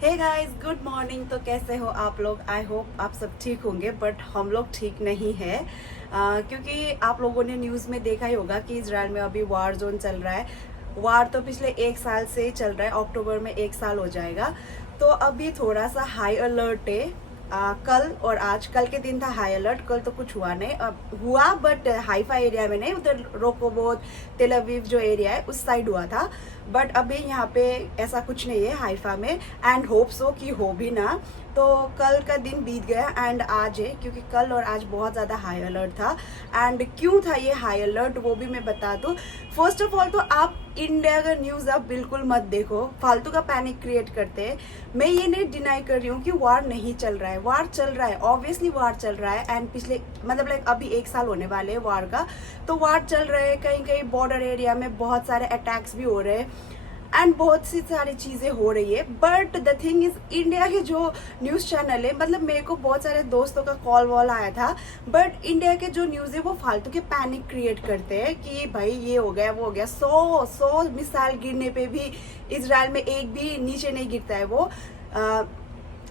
Hey guys, good morning. तो कैसे हो आप लोग? आई होप आप सब ठीक होंगे, बट हम लोग ठीक नहीं है। क्योंकि आप लोगों ने न्यूज़ में देखा ही होगा कि इजराइल में अभी वार जोन चल रहा है। वार तो पिछले एक साल से ही चल रहा है, अक्टूबर में एक साल हो जाएगा। तो अभी थोड़ा सा हाई अलर्ट है। कल और आज, कल के दिन था हाई अलर्ट, कल तो कुछ हुआ नहीं, अब हुआ बट हाइफा एरिया में नहीं, उधर रोकोबोत तेल अवीव जो एरिया है उस साइड हुआ था। बट अभी यहाँ पे ऐसा कुछ नहीं है हाइफा में, एंड होप सो कि हो भी ना। तो कल का दिन बीत गया एंड आज है, क्योंकि कल और आज बहुत ज़्यादा हाई अलर्ट था। एंड क्यों था ये हाई अलर्ट वो भी मैं बता दूँ। फर्स्ट ऑफ ऑल तो आप इंडिया का न्यूज़ आप बिल्कुल मत देखो, फालतू का पैनिक क्रिएट करते हैं। मैं ये नहीं डिनाई कर रही हूँ कि वार नहीं चल रहा है, वार चल रहा है, ऑब्वियसली वार चल रहा है। एंड पिछले मतलब लाइक अभी एक साल होने वाले हैं वार का, तो वार चल रहा है। कहीं कहीं बॉर्डर एरिया में बहुत सारे अटैक्स भी हो रहे हैं एंड बहुत सी सारी चीज़ें हो रही है। But the thing is, India के जो न्यूज़ चैनल है, मतलब मेरे को बहुत सारे दोस्तों का कॉल वॉल आया था, बट इंडिया के जो न्यूज़ है वो फालतू के पैनिक क्रिएट करते हैं कि भाई ये हो गया वो हो गया। 100 मिसाइल गिरने पे भी इजराइल में एक भी नीचे नहीं गिरता है। वो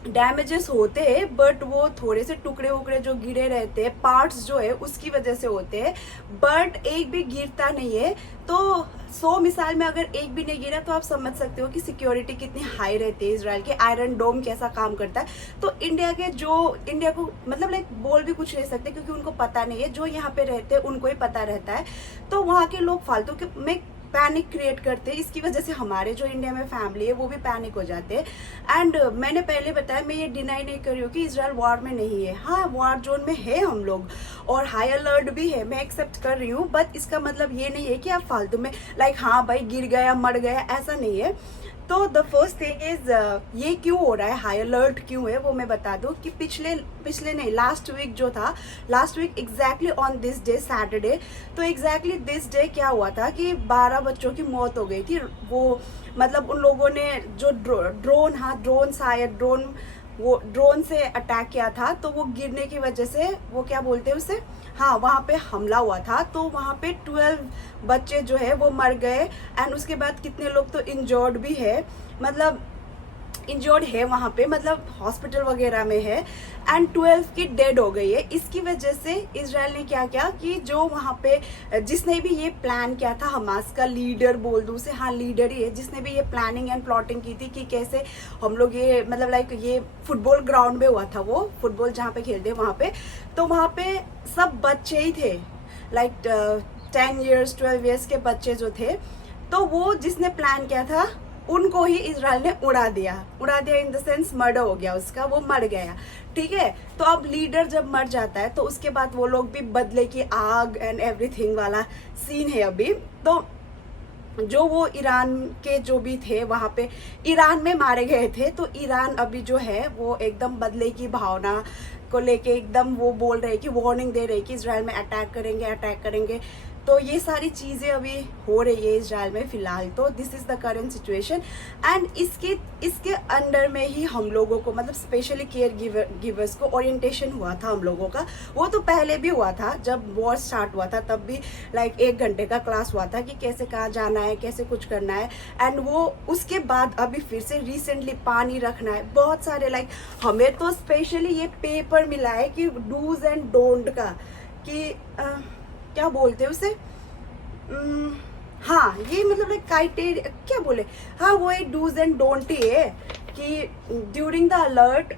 डैमेजेस होते हैं बट वो थोड़े से टुकड़े उकड़े जो गिरे रहते हैं, पार्ट्स जो है उसकी वजह से होते हैं, बट एक भी गिरता नहीं है। तो 100 मिसाइल में अगर एक भी नहीं गिरा तो आप समझ सकते हो कि सिक्योरिटी कितनी हाई रहती है इजराइल के, आयरन डोम कैसा काम करता है। तो इंडिया के जो, इंडिया को मतलब लाइक बोल भी कुछ नहीं सकते क्योंकि उनको पता नहीं है, जो यहाँ पे रहते हैं उनको ही पता रहता है। तो वहाँ के लोग फालतू के में पैनिक क्रिएट करते हैं, इसकी वजह से हमारे जो इंडिया में फैमिली है वो भी पैनिक हो जाते हैं। एंड मैंने पहले बताया, मैं ये डिनाई नहीं कर रही हूँ कि इजराइल वॉर में नहीं है। हाँ, वॉर जोन में है हम लोग और हाई अलर्ट भी है, मैं एक्सेप्ट कर रही हूँ, बट इसका मतलब ये नहीं है कि आप फालतू में लाइक हाँ भाई गिर गया मर गया, ऐसा नहीं है। तो द फर्स्ट थिंग इज, ये क्यों हो रहा है, हाई अलर्ट क्यों है वो मैं बता दूं कि पिछले पिछले नहीं, लास्ट वीक जो था, last week exactly on this day Saturday, तो एग्जैक्टली दिस डे क्या हुआ था कि 12 बच्चों की मौत हो गई थी। वो मतलब उन लोगों ने जो ड्रोन, हाँ ड्रोन, शायद ड्रोन, वो ड्रोन से अटैक किया था, तो वो गिरने की वजह से, वो क्या बोलते हैं उसे, हाँ वहाँ पे हमला हुआ था। तो वहाँ पे 12 बच्चे जो है वो मर गए एंड उसके बाद कितने लोग तो इंजर्ड भी है, मतलब इंजर्ड है वहाँ पे, मतलब हॉस्पिटल वगैरह में है। एंड 12 की डेड हो गई है। इसकी वजह से इजराइल ने क्या किया कि जो वहाँ पे जिसने भी ये प्लान किया था, हमास का लीडर बोल दूँ उसे, हाँ लीडर ही है, जिसने भी ये प्लानिंग एंड प्लॉटिंग की थी कि कैसे हम लोग ये मतलब लाइक ये फुटबॉल ग्राउंड में हुआ था, वो फुटबॉल जहाँ पे खेलते हैं वहाँ पे, तो वहाँ पे सब बच्चे ही थे, लाइक 10 ईयर्स 12 ईयर्स के बच्चे जो थे। तो वो जिसने प्लान किया था उनको ही इजराइल ने उड़ा दिया इन द सेंस मर्डर हो गया उसका, वो मर गया। ठीक है, तो अब लीडर जब मर जाता है तो उसके बाद वो लोग भी बदले की आग एंड एवरीथिंग वाला सीन है अभी। तो जो वो ईरान के जो भी थे वहाँ पे ईरान में मारे गए थे, तो ईरान अभी जो है वो एकदम बदले की भावना को लेके एकदम वो बोल रहे कि वार्निंग दे रहे कि इजराइल में अटैक करेंगे, अटैक करेंगे। तो ये सारी चीज़ें अभी हो रही है इजराइल में फिलहाल। तो this is the current situation and इसके अंडर में ही हम लोगों को, मतलब स्पेशली केयर गिवर्स को ओरिएंटेशन हुआ था हम लोगों का। वो तो पहले भी हुआ था, जब वॉर स्टार्ट हुआ था तब भी लाइक 1 घंटे का क्लास हुआ था कि कैसे कहाँ जाना है, कैसे कुछ करना है। एंड वो उसके बाद अभी फिर से रिसेंटली पानी रखना है, बहुत सारे लाइक हमें तो स्पेशली ये पेपर मिला है कि डूज एंड डोंट का, कि क्या बोलते हैं उसे, हाँ ये मतलब क्राइटेरिया क्या बोले, हाँ वो एक डूज एंड डोंट ही है कि ड्यूरिंग द अलर्ट,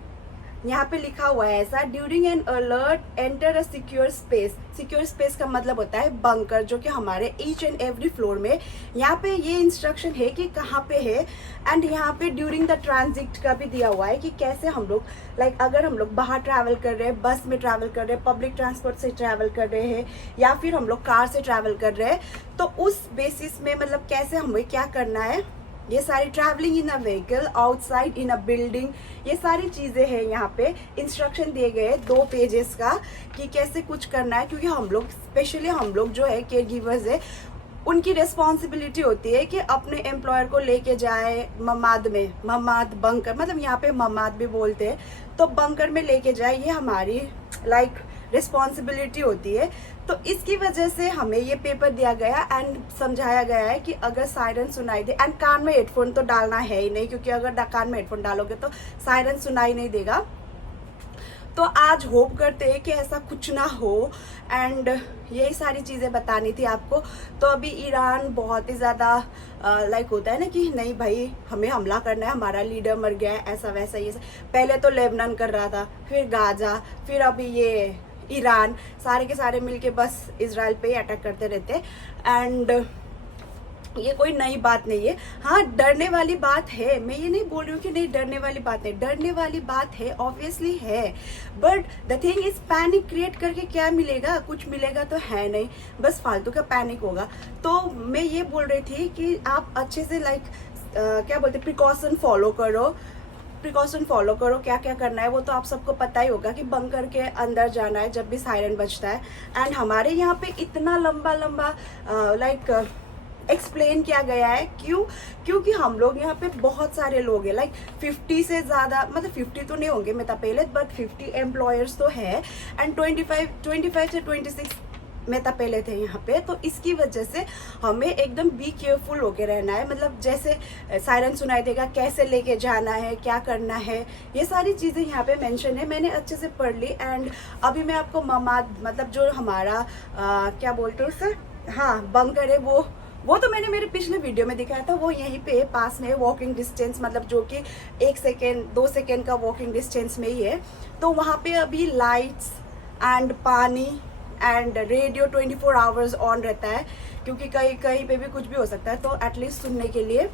यहाँ पे लिखा हुआ है ऐसा, during an alert enter a secure space. Secure space का मतलब होता है बंकर, जो कि हमारे ईच एंड एवरी फ्लोर में, यहाँ पे ये इंस्ट्रक्शन है कि कहाँ पे है। एंड यहाँ पे ड्यूरिंग द ट्रांजिट का भी दिया हुआ है कि कैसे हम लोग लाइक अगर हम लोग बाहर ट्रैवल कर रहे हैं, बस में ट्रैवल कर रहे हैं, पब्लिक ट्रांसपोर्ट से ट्रैवल कर रहे हैं, या फिर हम लोग कार से ट्रैवल कर रहे हैं, तो उस बेसिस में मतलब कैसे हमें क्या करना है, ये सारी travelling in a vehicle, outside in a building, ये सारी चीज़ें हैं। यहाँ पे इंस्ट्रक्शन दिए गए 2 पेजेस का कि कैसे कुछ करना है, क्योंकि हम लोग स्पेशली हम लोग जो है केयर गिवर्स है, उनकी रिस्पॉन्सिबिलिटी होती है कि अपने एम्प्लॉयर को लेके जाए ममाद में, ममाद बंकर, मतलब यहाँ पे ममाद भी बोलते हैं, तो बंकर में लेके जाए। ये हमारी लाइक रिस्पॉन्सिबिलिटी होती है। तो इसकी वजह से हमें ये पेपर दिया गया एंड समझाया गया है कि अगर सायरन सुनाई दे, एंड कान में हेडफोन तो डालना है ही नहीं, क्योंकि अगर कान में हेडफोन डालोगे तो सायरन सुनाई नहीं देगा। तो आज होप करते हैं कि ऐसा कुछ ना हो, एंड यही सारी चीज़ें बतानी थी आपको। तो अभी ईरान बहुत ही ज़्यादा लाइक होता है ना कि नहीं भाई हमें हमला करना है, हमारा लीडर मर गया है, ऐसा वैसा ये सब। पहले तो लेबनान कर रहा था, फिर गाजा, फिर अभी ये ईरान, सारे के सारे मिलके बस इजराइल पे ही अटैक करते रहते। एंड ये कोई नई बात नहीं है। हाँ, डरने वाली बात है, मैं ये नहीं बोल रही हूँ कि नहीं डरने वाली बात है, डरने वाली बात है, ऑब्वियसली है। But the thing is panic create करके क्या मिलेगा, कुछ मिलेगा तो है नहीं, बस फालतू का पैनिक होगा। तो मैं ये बोल रही थी कि आप अच्छे से लाइक क्या बोलते प्रिकॉशन फॉलो करो, प्रिकॉशन फॉलो करो। क्या क्या करना है वो तो आप सबको पता ही होगा कि बंकर के अंदर जाना है जब भी सायरन बजता है। एंड हमारे यहाँ पे इतना लंबा लंबा लाइक एक्सप्लेन किया गया है, क्योंकि हम लोग यहाँ पे बहुत सारे लोग हैं, लाइक 50 से ज़्यादा, मतलब 50 तो नहीं होंगे मेता पहले, बट 50 एम्प्लॉयर्स तो है। एंड 25 से 26 मेता पहले थे यहाँ पे। तो इसकी वजह से हमें एकदम बी केयरफुल होके रहना है, मतलब जैसे सायरन सुनाई देगा कैसे लेके जाना है, क्या करना है, ये सारी चीज़ें यहाँ पे मेंशन है, मैंने अच्छे से पढ़ ली। एंड अभी मैं आपको ममाद, मतलब जो हमारा क्या बोलते हैं उससे, हाँ बंकर है, वो तो मैंने मेरे पिछले वीडियो में दिखाया था, वो यहीं पे पास में वॉकिंग डिस्टेंस, मतलब जो कि 1 सेकेंड 2 सेकेंड का वॉकिंग डिस्टेंस में ही है। तो वहाँ पे अभी लाइट्स एंड पानी एंड रेडियो 24 आवर्स ऑन रहता है, क्योंकि कहीं पे भी कुछ भी हो सकता है, तो एटलीस्ट सुनने के लिए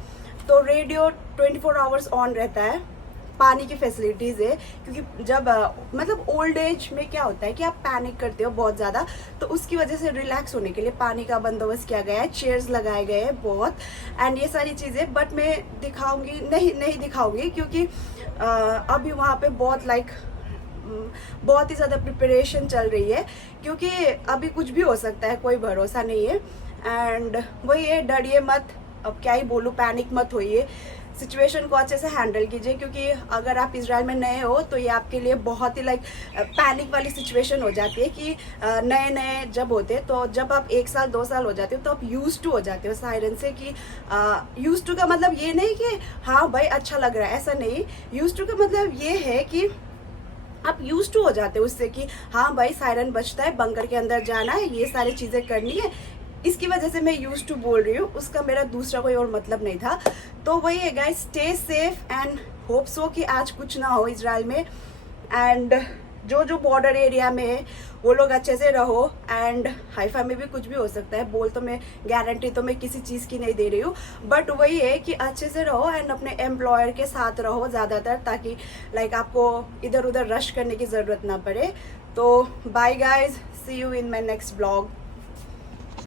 तो रेडियो 24 आवर्स ऑन रहता है। पानी की फैसिलिटीज़ है, क्योंकि जब मतलब ओल्ड एज में क्या होता है कि आप पैनिक करते हो बहुत ज़्यादा, तो उसकी वजह से रिलैक्स होने के लिए पानी का बंदोबस्त किया गया है, चेयर्स लगाए गए हैं बहुत, एंड ये सारी चीज़ें। बट मैं दिखाऊंगी नहीं दिखाऊंगी, क्योंकि अभी वहाँ पे बहुत ही ज़्यादा प्रिपरेशन चल रही है, क्योंकि अभी कुछ भी हो सकता है, कोई भरोसा नहीं है। एंड वही है, डरिए मत, अब क्या ही बोलूँ, पैनिक मत होइए, सिचुएशन को अच्छे से हैंडल कीजिए, क्योंकि अगर आप इजराइल में नए हो तो ये आपके लिए बहुत ही लाइक पैनिक वाली सिचुएशन हो जाती है कि नए नए जब होते, तो जब आप 1 साल 2 साल हो जाते हो तो आप यूज टू हो जाते हो सायरन से। कि यूज टू का मतलब ये नहीं कि हाँ भाई अच्छा लग रहा है, ऐसा नहीं। यूज टू का मतलब ये है कि आप यूज टू हो जाते हो उससे, कि हाँ भाई सायरन बजता है, बंकर के अंदर जाना है, ये सारी चीज़ें करनी है, इसकी वजह से मैं यूज टू बोल रही हूँ, उसका मेरा दूसरा कोई और मतलब नहीं था। तो वही है guys, stay safe and hope so कि आज कुछ ना हो इजराइल में। एंड जो बॉर्डर एरिया में है वो लोग अच्छे से रहो, एंड हाइफा में भी कुछ भी हो सकता है, बोल तो मैं गारंटी तो मैं किसी चीज़ की नहीं दे रही हूँ, बट वही है कि अच्छे से रहो एंड अपने एम्प्लॉयर के साथ रहो ज़्यादातर, ताकि लाइक आपको इधर उधर रश करने की ज़रूरत ना पड़े। तो bye guys, see you in my next blog.